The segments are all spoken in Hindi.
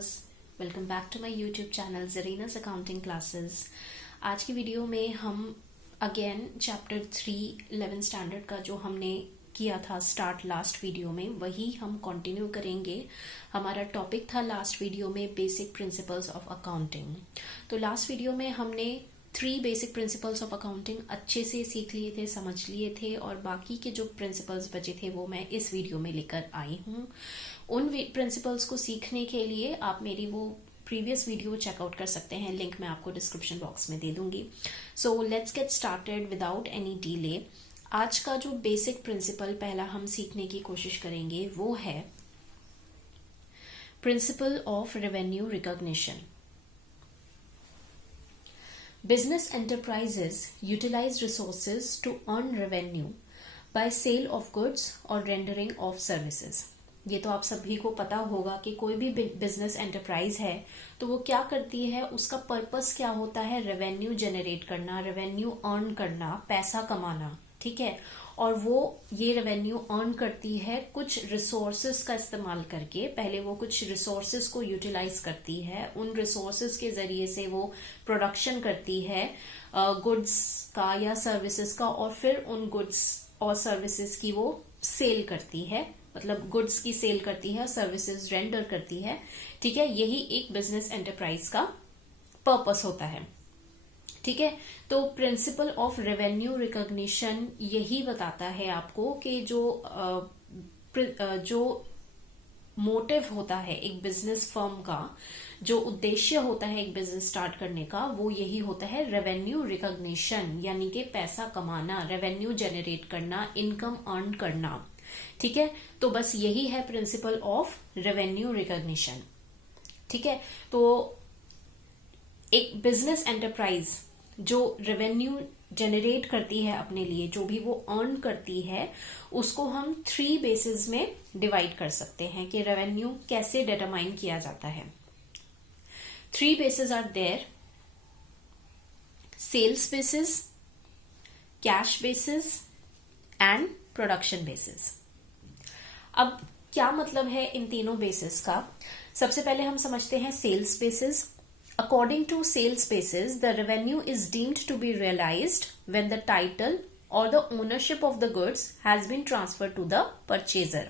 Viewers, welcome back to my YouTube channel Zarina's accounting classes. आज की वीडियो में हम अगेन चैप्टर 3 11th स्टैंडर्ड का जो हमने किया था स्टार्ट लास्ट वीडियो में, वही हम कंटिन्यू करेंगे। हमारा टॉपिक था लास्ट वीडियो में बेसिक प्रिंसिपल्स ऑफ अकाउंटिंग। तो लास्ट वीडियो में हमने 3 बेसिक प्रिंसिपल्स ऑफ अकाउंटिंग अच्छे से सीख लिए थे, समझ लिए थे, और बाकी के जो प्रिंसिपल्स बचे थे वो मैं इस वीडियो में लेकर आई हूँ। उन प्रिंसिपल्स को सीखने के लिए आप मेरी वो प्रीवियस वीडियो चेकआउट कर सकते हैं, लिंक मैं आपको डिस्क्रिप्शन बॉक्स में दे दूंगी। So let's get started without any delay. आज का जो बेसिक प्रिंसिपल पहला हम सीखने की कोशिश करेंगे वो है principle of revenue recognition. Business enterprises utilize resources to earn revenue by sale of goods or rendering of services. ये तो आप सभी को पता होगा कि कोई भी बिजनेस एंटरप्राइज है तो वो क्या करती है, उसका पर्पस क्या होता है, रेवेन्यू जनरेट करना, रेवेन्यू अर्न करना, पैसा कमाना, ठीक है। और वो ये रेवेन्यू अर्न करती है कुछ रिसोर्सेज का इस्तेमाल करके। पहले वो कुछ रिसोर्सेज को यूटिलाइज करती है, उन रिसोर्सेज के जरिए से वो प्रोडक्शन करती है गुड्स का या सर्विसेज का, और फिर उन गुड्स और सर्विसेज की वो सेल करती है, मतलब गुड्स की सेल करती है, सर्विसेज रेंडर करती है, ठीक है। यही एक बिजनेस एंटरप्राइज का पर्पस होता है, ठीक है। तो प्रिंसिपल ऑफ रेवेन्यू रिकॉग्निशन यही बताता है आपको कि जो मोटिव होता है एक बिजनेस फर्म का, जो उद्देश्य होता है एक बिजनेस स्टार्ट करने का, वो यही होता है रेवेन्यू रिकॉग्निशन, यानी कि पैसा कमाना, रेवेन्यू जनरेट करना, इनकम अर्न करना, ठीक है। तो बस यही है प्रिंसिपल ऑफ रेवेन्यू रिकॉग्निशन, ठीक है। तो एक बिजनेस एंटरप्राइज जो रेवेन्यू जनरेट करती है अपने लिए, जो भी वो अर्न करती है, उसको हम 3 बेसिस में डिवाइड कर सकते हैं कि रेवेन्यू कैसे डिटरमाइन किया जाता है। 3 basis are there: sales basis, cash basis and production basis. अब क्या मतलब है इन तीनों बेसिस का? सबसे पहले हम समझते हैं sales basis. According to sales basis, the revenue is deemed to be realized when the title or the ownership of the goods has been transferred to the purchaser.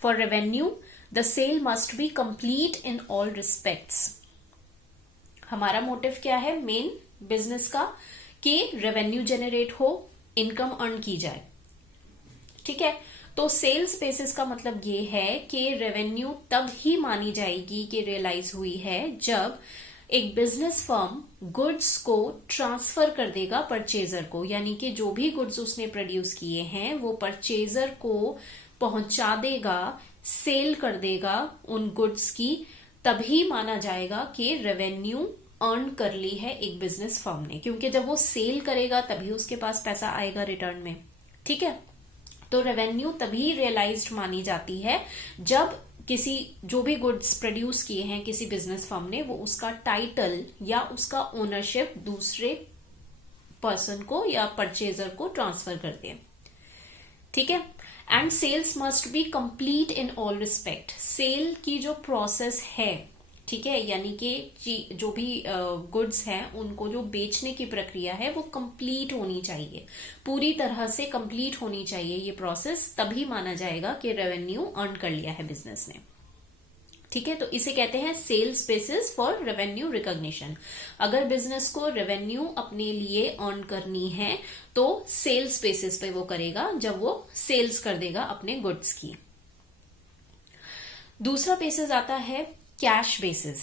For revenue, the sale must be complete in all respects. हमारा मोटिव क्या है मेन बिजनेस का? कि रेवेन्यू जनरेट हो, इनकम अर्न की जाए, ठीक है। तो सेल्स बेसिस का मतलब ये है कि रेवेन्यू तब ही मानी जाएगी कि रियलाइज हुई है जब एक बिजनेस फर्म गुड्स को ट्रांसफर कर देगा परचेजर को, यानी कि जो भी गुड्स उसने प्रोड्यूस किए हैं वो परचेजर को पहुंचा देगा, सेल कर देगा उन गुड्स की, तभी माना जाएगा कि रेवेन्यू अर्न कर ली है एक बिजनेस फर्म ने, क्योंकि जब वो सेल करेगा तभी उसके पास पैसा आएगा रिटर्न में, ठीक है। तो रेवेन्यू तभी रियलाइज्ड मानी जाती है जब जो भी गुड्स प्रोड्यूस किए हैं किसी बिजनेस फर्म ने, वो उसका टाइटल या उसका ओनरशिप दूसरे पर्सन को या परचेजर को ट्रांसफर कर दे, ठीक है। And sales must be complete in all respect. Sale की जो प्रोसेस है, ठीक है, यानी कि जो भी गुड्स हैं उनको जो बेचने की प्रक्रिया है वो कंप्लीट होनी चाहिए, पूरी तरह से कंप्लीट होनी चाहिए ये प्रोसेस, तभी माना जाएगा कि रेवेन्यू अर्न कर लिया है बिजनेस ने, ठीक है। तो इसे कहते हैं sales basis for revenue recognition. अगर बिजनेस को रेवेन्यू अपने लिए अर्न करनी है तो सेल्स बेसिस पे वो करेगा, जब वो सेल्स कर देगा अपने गुड्स की। दूसरा बेसिस आता है कैश बेसिस।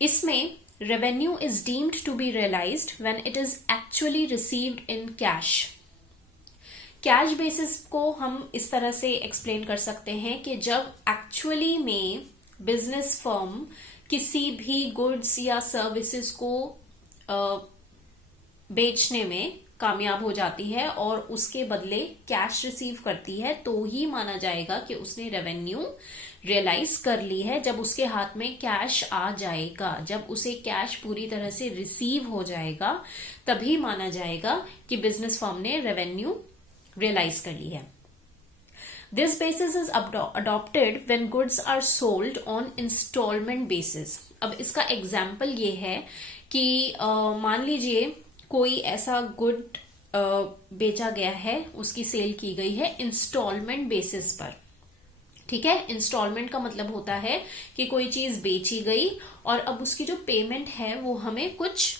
इसमें revenue is deemed to be realised when it is actually received in cash. Cash basis को हम इस तरह से एक्सप्लेन कर सकते हैं कि जब एक्चुअली में बिजनेस फर्म किसी भी गुड्स या सर्विसेज को बेचने में कामयाब हो जाती है और उसके बदले कैश रिसीव करती है, तो ही माना जाएगा कि उसने रेवेन्यू रियलाइज कर ली है। जब उसके हाथ में कैश आ जाएगा, जब उसे कैश पूरी तरह से रिसीव हो जाएगा, तभी माना जाएगा कि बिजनेस फर्म ने रेवेन्यू रियलाइज कर ली है। This basis is adopted when goods are sold on instalment basis. अब इसका एग्जाम्पल ये है कि मान लीजिए कोई ऐसा गुड बेचा गया है, उसकी सेल की गई है इंस्टॉलमेंट बेसिस पर। ठीक है, इंस्टॉलमेंट का मतलब होता है कि कोई चीज बेची गई और अब उसकी जो पेमेंट है वो हमें कुछ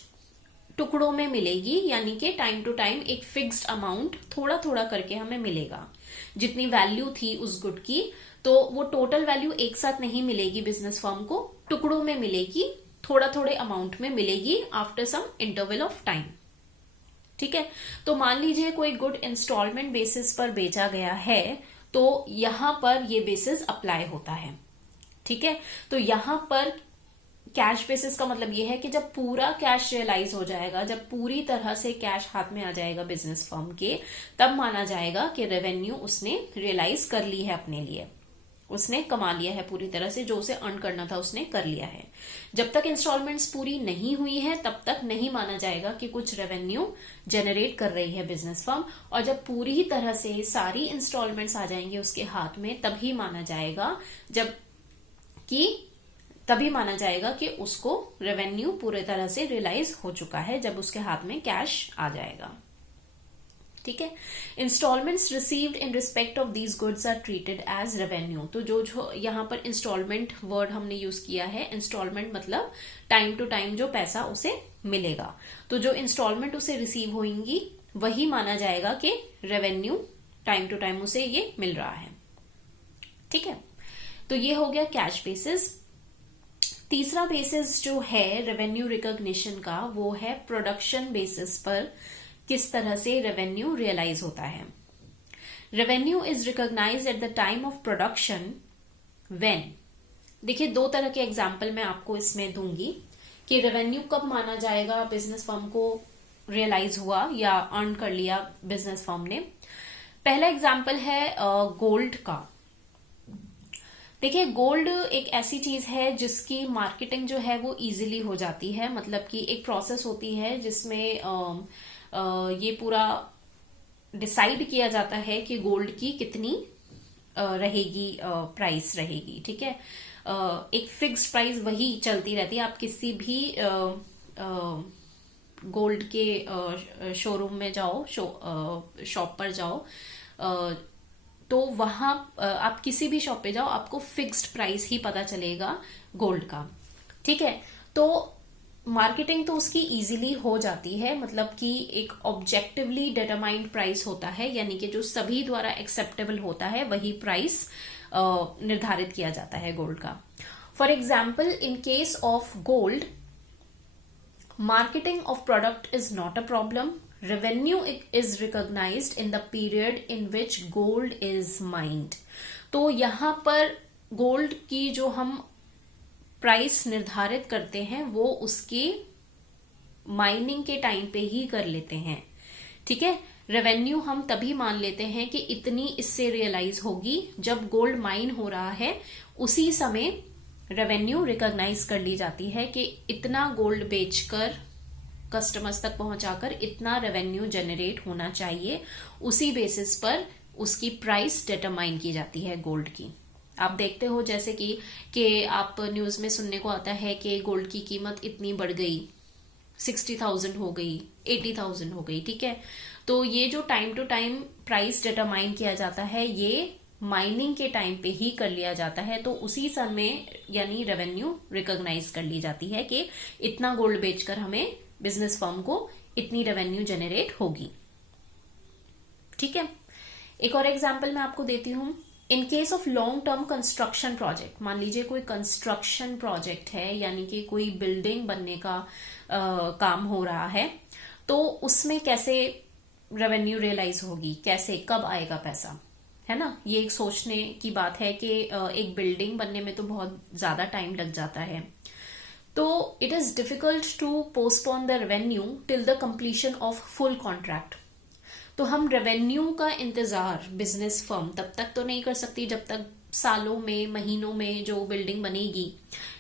टुकड़ों में मिलेगी, यानी कि टाइम टू टाइम एक फिक्स्ड अमाउंट थोड़ा थोड़ा करके हमें मिलेगा। जितनी वैल्यू थी उस गुड की, तो वो टोटल वैल्यू एक साथ नहीं मिलेगी बिजनेस फर्म को, टुकड़ों में मिलेगी, थोड़ा थोड़े अमाउंट में मिलेगी after some interval of time. ठीक है, तो मान लीजिए कोई गुड इंस्टॉलमेंट बेसिस पर बेचा गया है, तो यहां पर ये बेसिस अप्लाई होता है। ठीक है, तो यहां पर कैश बेसिस का मतलब ये है कि जब पूरा कैश रियलाइज हो जाएगा, जब पूरी तरह से कैश हाथ में आ जाएगा बिजनेस फर्म के, तब माना जाएगा कि रेवेन्यू उसने रियलाइज कर ली है, अपने लिए उसने कमा लिया है, पूरी तरह से जो उसे अर्न करना था उसने कर लिया है। जब तक इंस्टॉलमेंट्स पूरी नहीं हुई है तब तक नहीं माना जाएगा कि कुछ रेवेन्यू जनरेट कर रही है बिजनेस फर्म, और जब पूरी तरह से सारी इंस्टॉलमेंट्स आ जाएंगे उसके हाथ में, तभी माना जाएगा कि उसको रेवेन्यू पूरी तरह से रियलाइज हो चुका है, जब उसके हाथ में कैश आ जाएगा। ठीक है, instalments received in respect of these goods are treated as revenue. तो जो यहाँ पर इंस्टॉलमेंट वर्ड हमने यूज किया है, इंस्टॉलमेंट मतलब टाइम टू टाइम जो पैसा उसे मिलेगा, तो जो इंस्टॉलमेंट उसे रिसीव होंगी वही माना जाएगा कि रेवेन्यू, टाइम टू टाइम उसे ये मिल रहा है। ठीक है, तो ये हो गया कैश बेसिस। तीसरा बेसिस जो है रेवेन्यू रिकॉग्निशन का, वो है प्रोडक्शन बेसिस पर किस तरह से रेवेन्यू रियलाइज होता है। Revenue is recognised at the time of production when, देखिए दो तरह के एग्जाम्पल मैं आपको इसमें दूंगी कि रेवेन्यू कब माना जाएगा बिजनेस फर्म को रियलाइज हुआ या अर्न कर लिया बिजनेस फर्म ने। पहला एग्जाम्पल है गोल्ड का। देखिए गोल्ड एक ऐसी चीज है जिसकी मार्केटिंग जो है वो इजीली हो जाती है, मतलब कि एक प्रोसेस होती है जिसमें ये पूरा डिसाइड किया जाता है कि गोल्ड की कितनी रहेगी, प्राइस रहेगी। ठीक है, एक फिक्स्ड प्राइस वही चलती रहती है। आप किसी भी गोल्ड के शोरूम में जाओ, शॉप पर जाओ, तो वहां आप किसी भी शॉप पे जाओ, आपको फिक्स्ड प्राइस ही पता चलेगा गोल्ड का। ठीक है, तो मार्केटिंग तो उसकी इजीली हो जाती है, मतलब कि एक ऑब्जेक्टिवली डिटरमाइंड प्राइस होता है, यानी कि जो सभी द्वारा एक्सेप्टेबल होता है वही प्राइस निर्धारित किया जाता है गोल्ड का। For example, in case of gold, marketing of product is not a problem, revenue is recognised in the period in which gold is mined. तो यहां पर गोल्ड की जो हम प्राइस निर्धारित करते हैं वो उसकी माइनिंग के टाइम पे ही कर लेते हैं। ठीक है, रेवेन्यू हम तभी मान लेते हैं कि इतनी इससे रियलाइज होगी जब गोल्ड माइन हो रहा है, उसी समय रेवेन्यू रिकॉग्नाइज कर ली जाती है कि इतना गोल्ड बेचकर कस्टमर्स तक पहुंचाकर इतना रेवेन्यू जनरेट होना चाहिए। उसी बेसिस पर उसकी प्राइस डिटरमाइन की जाती है गोल्ड की। आप देखते हो जैसे कि आप न्यूज में सुनने को आता है कि गोल्ड की कीमत इतनी बढ़ गई, 60,000 हो गई, 80,000 हो गई। ठीक है, तो ये जो time to time price determine किया जाता है, ये माइनिंग के टाइम पे ही कर लिया जाता है, तो उसी समय यानी रेवेन्यू रिकॉग्नाइज कर ली जाती है कि इतना गोल्ड बेचकर हमें बिजनेस फर्म को इतनी रेवेन्यू जनरेट होगी। ठीक है, एक और एग्जांपल मैं आपको देती हूं। इन case of long term construction project, मान लीजिए कोई कंस्ट्रक्शन प्रोजेक्ट है, यानी कि कोई बिल्डिंग बनने का काम हो रहा है, तो उसमें कैसे रेवेन्यू रियलाइज होगी, कैसे, कब आएगा पैसा, है ना। ये एक सोचने की बात है कि एक बिल्डिंग बनने में तो बहुत ज्यादा टाइम लग जाता है, तो it is difficult to postpone the revenue till the completion of full contract. तो हम रेवेन्यू का इंतजार बिजनेस फर्म तब तक तो नहीं कर सकती जब तक सालों में, महीनों में जो बिल्डिंग बनेगी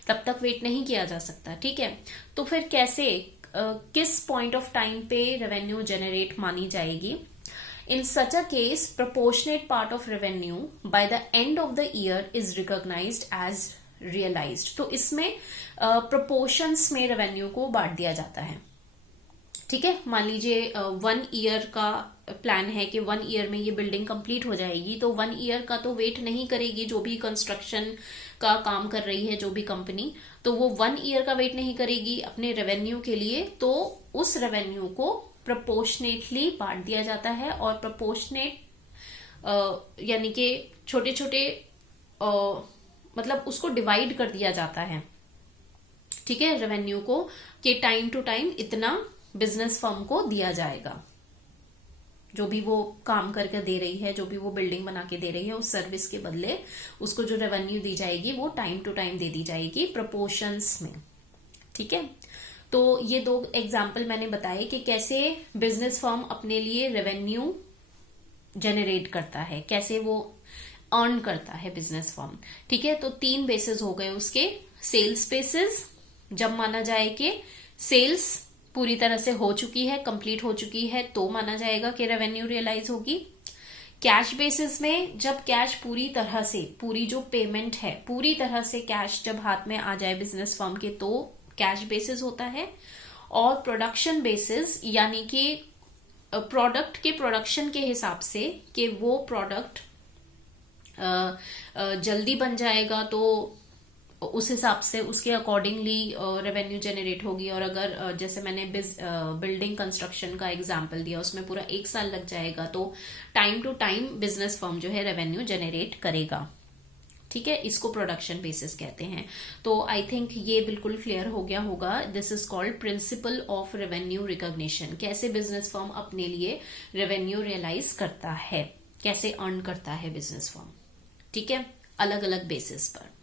तब तक वेट नहीं किया जा सकता। ठीक है, तो फिर कैसे, किस पॉइंट ऑफ टाइम पे रेवेन्यू जनरेट मानी जाएगी। In such a case, proportionate part of revenue by the end of the year is recognized as realized. तो इसमें proportions में revenue को बांट दिया जाता है. ठीक है, मान लीजिए 1 ईयर का प्लान है कि 1 ईयर में ये बिल्डिंग कंप्लीट हो जाएगी, तो 1 ईयर का तो वेट नहीं करेगी जो भी कंस्ट्रक्शन का काम कर रही है जो भी कंपनी, तो वो 1 ईयर का वेट नहीं करेगी अपने रेवेन्यू के लिए, तो उस रेवेन्यू को प्रोपोर्शनेटली बांट दिया जाता है. और प्रोपोर्शनेट यानी कि छोटे छोटे मतलब उसको डिवाइड कर दिया जाता है. ठीक है, रेवेन्यू को कि टाइम टू टाइम इतना बिजनेस फर्म को दिया जाएगा. जो भी वो काम करके दे रही है, जो भी वो बिल्डिंग बना के दे रही है, उस सर्विस के बदले उसको जो रेवेन्यू दी जाएगी वो टाइम टू टाइम दे दी जाएगी प्रपोर्शंस में. ठीक है, तो ये 2 एग्जाम्पल मैंने बताए कि कैसे बिजनेस फर्म अपने लिए रेवेन्यू जनरेट करता है, कैसे वो अर्न करता है बिजनेस फर्म. ठीक है, तो 3 बेसिस हो गए उसके. सेल्स बेसिस, जब माना जाए कि सेल्स पूरी तरह से हो चुकी है, कंप्लीट हो चुकी है, तो माना जाएगा कि रेवेन्यू रियलाइज होगी. कैश बेसिस में जब कैश पूरी तरह से, पूरी जो पेमेंट है पूरी तरह से कैश जब हाथ में आ जाए बिजनेस फर्म के, तो कैश बेसिस होता है. और प्रोडक्शन बेसिस यानी कि प्रोडक्ट के प्रोडक्शन के हिसाब से कि वो प्रोडक्ट जल्दी बन जाएगा तो उस हिसाब से उसके अकॉर्डिंगली रेवेन्यू जनरेट होगी. और अगर जैसे मैंने बिल्डिंग कंस्ट्रक्शन का एग्जांपल दिया, उसमें पूरा 1 साल लग जाएगा, तो time to time business firm जो है रेवेन्यू जनरेट करेगा. ठीक है, इसको प्रोडक्शन बेसिस कहते हैं. तो आई थिंक ये बिल्कुल क्लियर हो गया होगा. This is called principle of revenue recognition. कैसे बिजनेस फर्म अपने लिए रेवेन्यू रियलाइज करता है, कैसे अर्न करता है बिजनेस फर्म. ठीक है, अलग अलग बेसिस पर.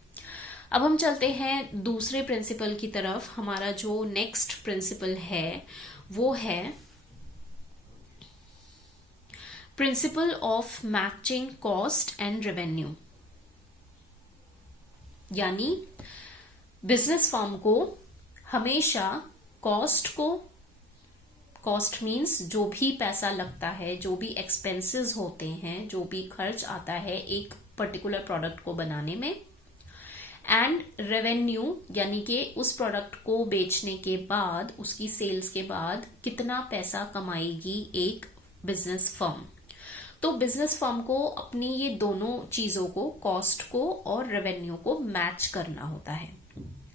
अब हम चलते हैं दूसरे प्रिंसिपल की तरफ. हमारा जो नेक्स्ट प्रिंसिपल है वो है principle of matching cost and revenue. यानी बिजनेस फर्म को हमेशा कॉस्ट मीन्स जो भी पैसा लगता है, जो भी एक्सपेंसेस होते हैं, जो भी खर्च आता है एक पर्टिकुलर प्रोडक्ट को बनाने में, एंड रेवेन्यू यानी कि उस प्रोडक्ट को बेचने के बाद, उसकी सेल्स के बाद कितना पैसा कमाएगी एक बिजनेस फर्म. तो बिजनेस फर्म को अपनी ये दोनों चीजों को, कॉस्ट को और रेवेन्यू को मैच करना होता है.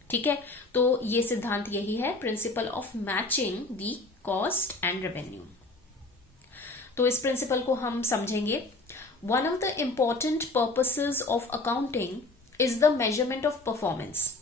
ठीक है, तो ये सिद्धांत यही है, principle of matching the cost and revenue. तो इस प्रिंसिपल को हम समझेंगे. One of the important purposes of accounting is the measurement of performance.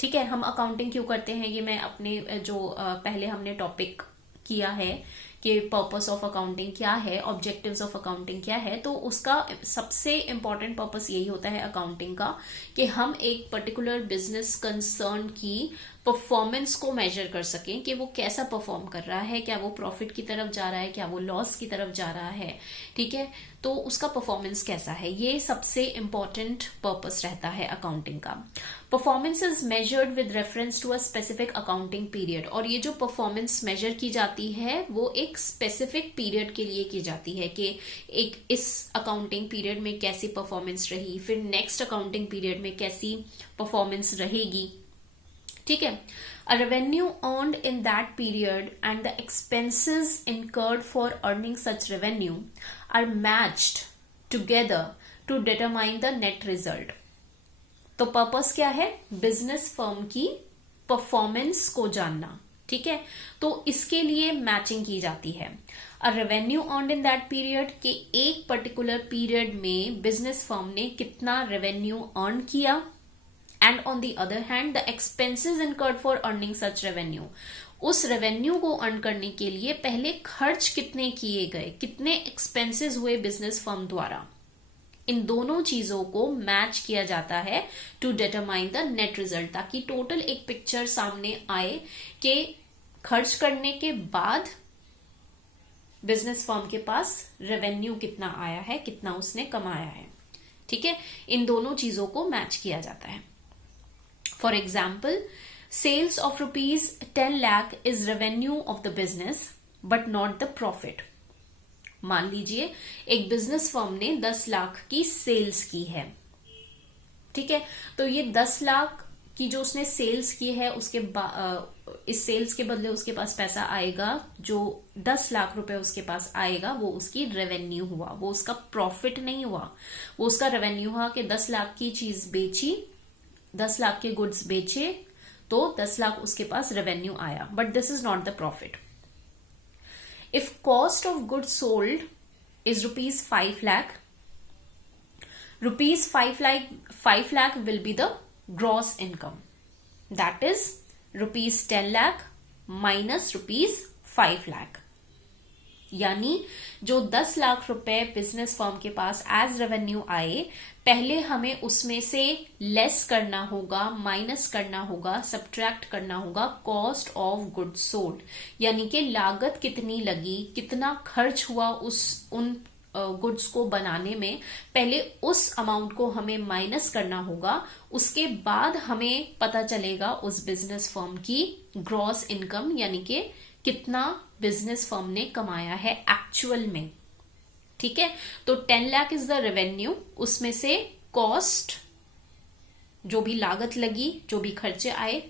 ठीक है, हम अकाउंटिंग क्यों करते हैं, ये मैं अपने जो पहले हमने टॉपिक किया है कि पर्पस ऑफ अकाउंटिंग क्या है, ऑब्जेक्टिव्स ऑफ अकाउंटिंग क्या है, तो उसका सबसे इंपॉर्टेंट पर्पस यही होता है अकाउंटिंग का कि हम एक पर्टिकुलर बिजनेस कंसर्न की परफॉर्मेंस को मेजर कर सकें कि वो कैसा परफॉर्म कर रहा है, क्या वो प्रॉफिट की तरफ जा रहा है, क्या वो लॉस की तरफ जा रहा है. ठीक है, तो उसका परफॉर्मेंस कैसा है, ये सबसे इंपॉर्टेंट पर्पस रहता है अकाउंटिंग का. Performance is measured with reference to a specific accounting period. और ये जो परफॉर्मेंस मेजर की जाती है वो एक स्पेसिफिक पीरियड के लिए की जाती है कि एक इस अकाउंटिंग पीरियड में कैसी परफॉर्मेंस रही, फिर नेक्स्ट अकाउंटिंग पीरियड में कैसी परफॉर्मेंस रहेगी. ठीक है, a revenue earned in that period and the expenses incurred for earning such revenue are matched together to determine the net result. तो पर्पस क्या है, बिजनेस फर्म की परफॉर्मेंस को जानना. ठीक है, तो इसके लिए मैचिंग की जाती है. A revenue earned in that period के एक पर्टिकुलर पीरियड में बिजनेस फर्म ने कितना रेवेन्यू अर्न किया, and on the other hand the expenses incurred for earning such revenue. उस रेवेन्यू को अर्न करने के लिए पहले खर्च कितने किए गए, कितने एक्सपेंसेस हुए बिजनेस फर्म द्वारा. इन दोनों चीजों को मैच किया जाता है to determine the net result, ताकि टोटल एक पिक्चर सामने आए कि खर्च करने के बाद बिजनेस फर्म के पास रेवेन्यू कितना आया है, कितना उसने कमाया है. ठीक है, इन दोनों चीजों को मैच किया जाता है. For example, sales of ₹10 lakh is revenue of the business but not the profit. मान लीजिए एक बिजनेस फर्म ने 10 लाख की सेल्स की है, ठीक है, तो ये 10 लाख की जो उसने सेल्स की है उसके इस सेल्स के बदले उसके पास पैसा आएगा, जो 10 लाख रुपए उसके पास आएगा वो उसकी रेवेन्यू हुआ, वो उसका प्रॉफिट नहीं हुआ, वो उसका रेवेन्यू हुआ कि 10 लाख की चीज बेची, 10 लाख के गुड्स बेचे तो 10 लाख उसके पास रेवेन्यू आया, but this is not the profit. If cost of goods sold is ₹5 lakh, ₹5 lakh will be the gross income. That is ₹10 lakh minus ₹5 lakh. यानी जो 10 लाख रुपए बिजनेस फर्म के पास एज रेवेन्यू आए, पहले हमें उसमें से लेस करना होगा, माइनस करना होगा, सब्ट्रैक्ट करना होगा कॉस्ट ऑफ गुड्स सोल्ड, यानी कि लागत कितनी लगी, कितना खर्च हुआ उन गुड्स को बनाने में, पहले उस अमाउंट को हमें माइनस करना होगा, उसके बाद हमें पता चलेगा उस बिजनेस फर्म की ग्रॉस इनकम, यानी कि कितना बिजनेस फर्म ने कमाया है एक्चुअल में. ठीक है, तो 10 लाख इज द रेवेन्यू, उसमें से कॉस्ट, जो भी लागत लगी, जो भी खर्चे आए,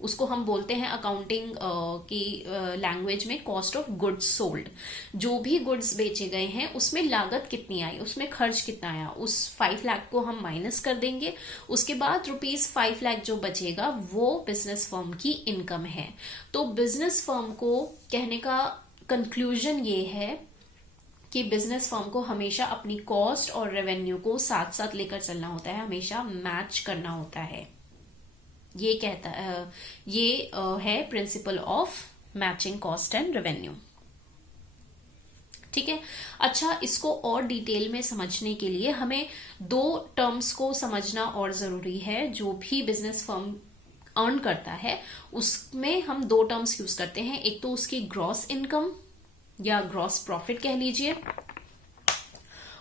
उसको हम बोलते हैं अकाउंटिंग की लैंग्वेज में कॉस्ट ऑफ गुड्स सोल्ड. जो भी गुड्स बेचे गए हैं उसमें लागत कितनी आई, उसमें खर्च कितना आया, उस 5 लाख को हम माइनस कर देंगे. उसके बाद ₹5 लाख जो बचेगा वो बिजनेस फर्म की इनकम है. तो बिजनेस फर्म को कहने का कंक्लूजन ये है कि बिजनेस फर्म को हमेशा अपनी कॉस्ट और रेवेन्यू को साथ साथ लेकर चलना होता है, हमेशा मैच करना होता है. ये है principle of matching cost and revenue. ठीक है, अच्छा, इसको और डिटेल में समझने के लिए हमें 2 टर्म्स को समझना और जरूरी है. जो भी बिजनेस फर्म अर्न करता है उसमें हम 2 टर्म्स यूज करते हैं. एक तो उसकी ग्रॉस इनकम या ग्रॉस प्रॉफिट कह लीजिए,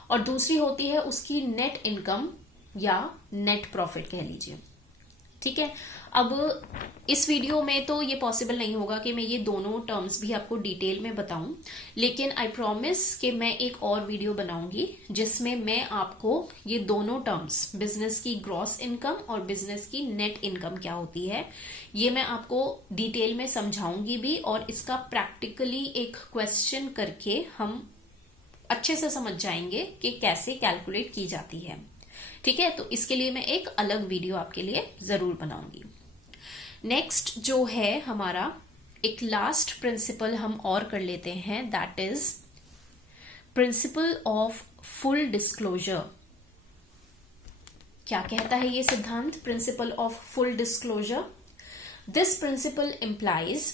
और दूसरी होती है उसकी नेट इनकम या नेट प्रॉफिट कह लीजिए. ठीक है, अब इस वीडियो में तो ये पॉसिबल नहीं होगा कि मैं ये दोनों टर्म्स भी आपको डिटेल में बताऊं, लेकिन आई प्रॉमिस कि मैं एक और वीडियो बनाऊंगी जिसमें मैं आपको ये दोनों टर्म्स, बिजनेस की ग्रॉस इनकम और बिजनेस की नेट इनकम क्या होती है, ये मैं आपको डिटेल में समझाऊंगी भी, और इसका प्रैक्टिकली एक क्वेश्चन करके हम अच्छे से समझ जाएंगे कि कैसे कैलकुलेट की जाती है. ठीक है, तो इसके लिए मैं एक अलग वीडियो आपके लिए जरूर बनाऊंगी. नेक्स्ट जो है हमारा एक लास्ट प्रिंसिपल हम और कर लेते हैं, that is principle of full disclosure. क्या कहता है ये सिद्धांत, principle of full disclosure? This principle implies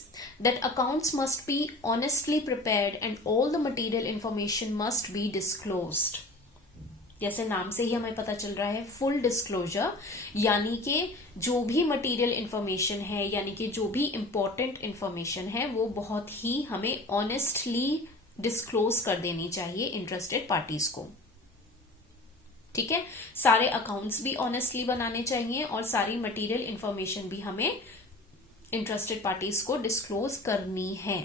that accounts must be honestly prepared and all the material information must be disclosed. जैसे नाम से ही हमें पता चल रहा है फुल डिस्क्लोजर, यानी कि जो भी मटेरियल इंफॉर्मेशन है, यानी कि जो भी इंपॉर्टेंट इंफॉर्मेशन है वो बहुत ही हमें ऑनेस्टली डिस्क्लोज कर देनी चाहिए इंटरेस्टेड पार्टीज को. ठीक है, सारे अकाउंट्स भी ऑनेस्टली बनाने चाहिए और सारी मटेरियल इंफॉर्मेशन भी हमें इंटरेस्टेड पार्टीज को डिस्क्लोज करनी है.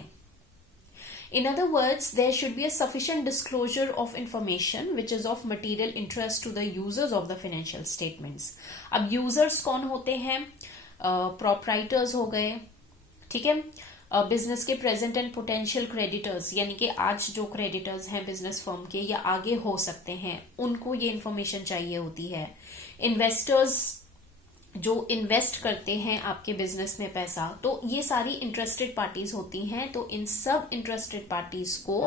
In other words, there should be a sufficient disclosure of information which is of material interest to the users of the financial statements. अब users कौन होते हैं? Proprietors हो गए, ठीक है, बिजनेस के प्रेजेंट एंड पोटेंशियल क्रेडिटर्स, यानी कि आज जो क्रेडिटर्स हैं बिजनेस फर्म के या आगे हो सकते हैं, उनको ये इंफॉर्मेशन चाहिए होती है. इन्वेस्टर्स जो इन्वेस्ट करते हैं आपके बिजनेस में पैसा, तो ये सारी इंटरेस्टेड पार्टीज होती हैं. तो इन सब इंटरेस्टेड पार्टीज को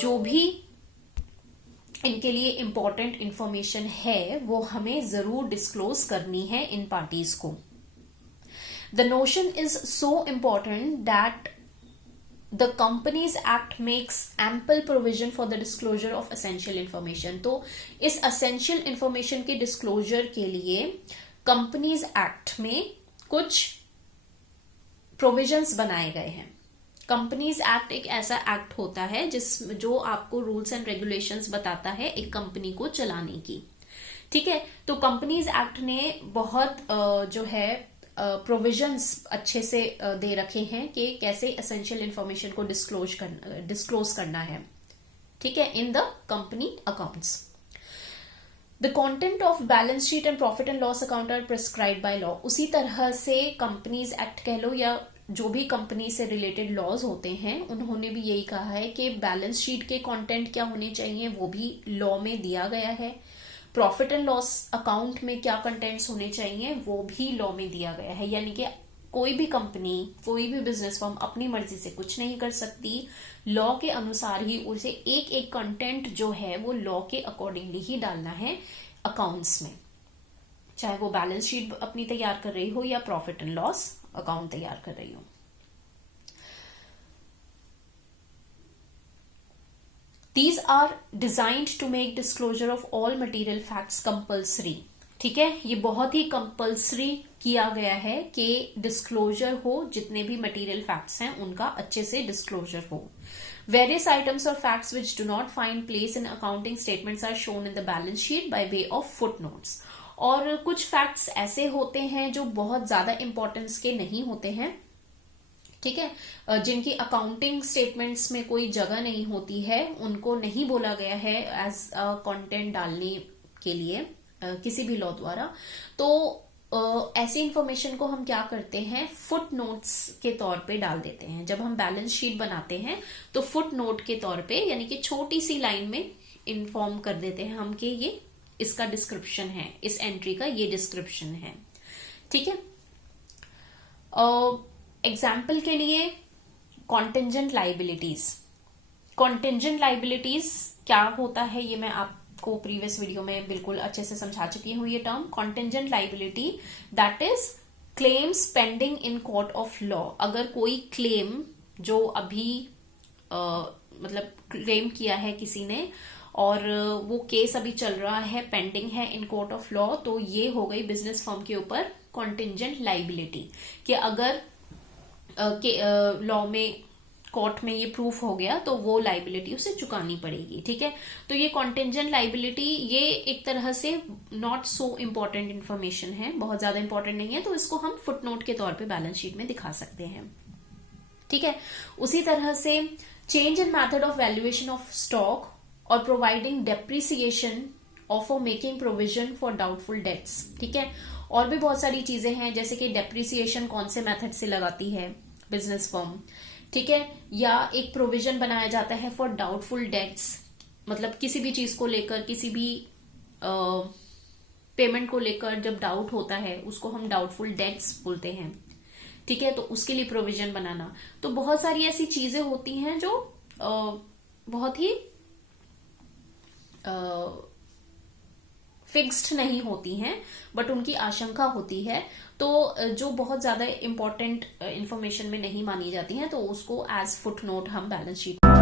जो भी इनके लिए इंपॉर्टेंट इंफॉर्मेशन है वो हमें जरूर डिस्क्लोज करनी है इन पार्टीज को. The notion is so important that the companies act makes ample provision for the disclosure of essential information. तो इस एसेंशियल इंफॉर्मेशन के डिस्क्लोजर के लिए कंपनीज एक्ट में कुछ प्रोविजंस बनाए गए हैं. कंपनीज एक्ट एक ऐसा एक्ट होता है जो आपको रूल्स एंड रेगुलेशंस बताता है एक कंपनी को चलाने की. ठीक है, तो कंपनीज एक्ट ने बहुत जो है प्रोविजंस अच्छे से दे रखे हैं कि कैसे एसेंशियल इंफॉर्मेशन को डिस्क्लोज करना है. ठीक है, in the company accounts. The content of balance sheet and profit and loss account are prescribe by law. उसी तरह से कंपनीज एक्ट कह लो या जो भी कंपनी से रिलेटेड लॉज होते हैं उन्होंने भी यही कहा है कि बैलेंस शीट के कंटेंट क्या होने चाहिए वो भी लॉ में दिया गया है, प्रॉफिट एंड लॉस अकाउंट में क्या कंटेंट्स होने चाहिए वो भी लॉ में दिया गया है। यानी कि कोई भी कंपनी, कोई भी बिजनेस फर्म अपनी मर्जी से कुछ नहीं कर सकती, लॉ के अनुसार ही उसे एक एक कंटेंट जो है वो लॉ के अकॉर्डिंगली ही डालना है अकाउंट्स में, चाहे वो बैलेंस शीट अपनी तैयार कर रही हो या प्रॉफिट एंड लॉस अकाउंट तैयार कर रही हो। These are designed to make disclosure of all material facts compulsory। ठीक है, ये बहुत ही कंपल्सरी किया गया है कि डिस्क्लोजर हो, जितने भी मटेरियल फैक्ट्स हैं उनका अच्छे से डिस्क्लोजर हो। वेरियस आइटम्स और facts which do not find place in accounting statements are shown in the balance sheet by way of footnotes. और कुछ फैक्ट्स ऐसे होते हैं जो बहुत ज्यादा इंपॉर्टेंस के नहीं होते हैं, ठीक है, जिनकी अकाउंटिंग स्टेटमेंट्स में कोई जगह नहीं होती है, उनको नहीं बोला गया है एज कंटेंट डालने के लिए किसी भी लॉ द्वारा। तो ऐसी इंफॉर्मेशन को हम क्या करते हैं, फुट नोट्स के तौर पे डाल देते हैं। जब हम बैलेंस शीट बनाते हैं तो फुट नोट के तौर पे, यानी कि छोटी सी लाइन में इन्फॉर्म कर देते हैं हम कि ये इसका डिस्क्रिप्शन है, इस एंट्री का ये डिस्क्रिप्शन है। ठीक है, एग्जाम्पल के लिए कॉन्टेंजेंट लाइबिलिटीज। कॉन्टेंजेंट लाइबिलिटीज क्या होता है ये मैं आपको प्रीवियस वीडियो में बिल्कुल अच्छे से समझा चुकी हूँ। ये term contingent liability that is claims pending in court of law. अगर कोई क्लेम जो अभी मतलब क्लेम किया है किसी ने और वो केस अभी चल रहा है, पेंडिंग है इन कोर्ट ऑफ लॉ, तो ये हो गई बिजनेस फर्म के ऊपर कॉन्टेंजेंट लाइबिलिटी कि अगर लॉ में कोर्ट में ये प्रूफ हो गया तो वो लाइबिलिटी उसे चुकानी पड़ेगी। ठीक है, तो ये कॉन्टेंजेंट लाइबिलिटी ये एक तरह से नॉट सो इम्पोर्टेंट इन्फॉर्मेशन है, बहुत ज्यादा इंपॉर्टेंट नहीं है, तो इसको हम फुटनोट के तौर पे बैलेंस शीट में दिखा सकते हैं। ठीक है, उसी तरह से change in method of valuation of stock और प्रोवाइडिंग डेप्रिसिएशन और for making provision for doubtful debts. ठीक है, और भी बहुत सारी चीजें हैं, जैसे कि डेप्रिसिएशन कौन से मेथड से लगाती है बिजनेस फर्म, ठीक है, या एक प्रोविजन बनाया जाता है फॉर डाउटफुल डेट्स, मतलब किसी भी चीज को लेकर, किसी भी पेमेंट को लेकर जब डाउट होता है उसको हम डाउटफुल डेट्स बोलते हैं। ठीक है, तो उसके लिए प्रोविजन बनाना। तो बहुत सारी ऐसी चीजें होती हैं जो बहुत ही फिक्स्ड नहीं होती हैं, बट उनकी आशंका होती है, तो जो बहुत ज्यादा इंपॉर्टेंट इंफॉर्मेशन में नहीं मानी जाती हैं तो उसको एज फुट नोट हम बैलेंस शीट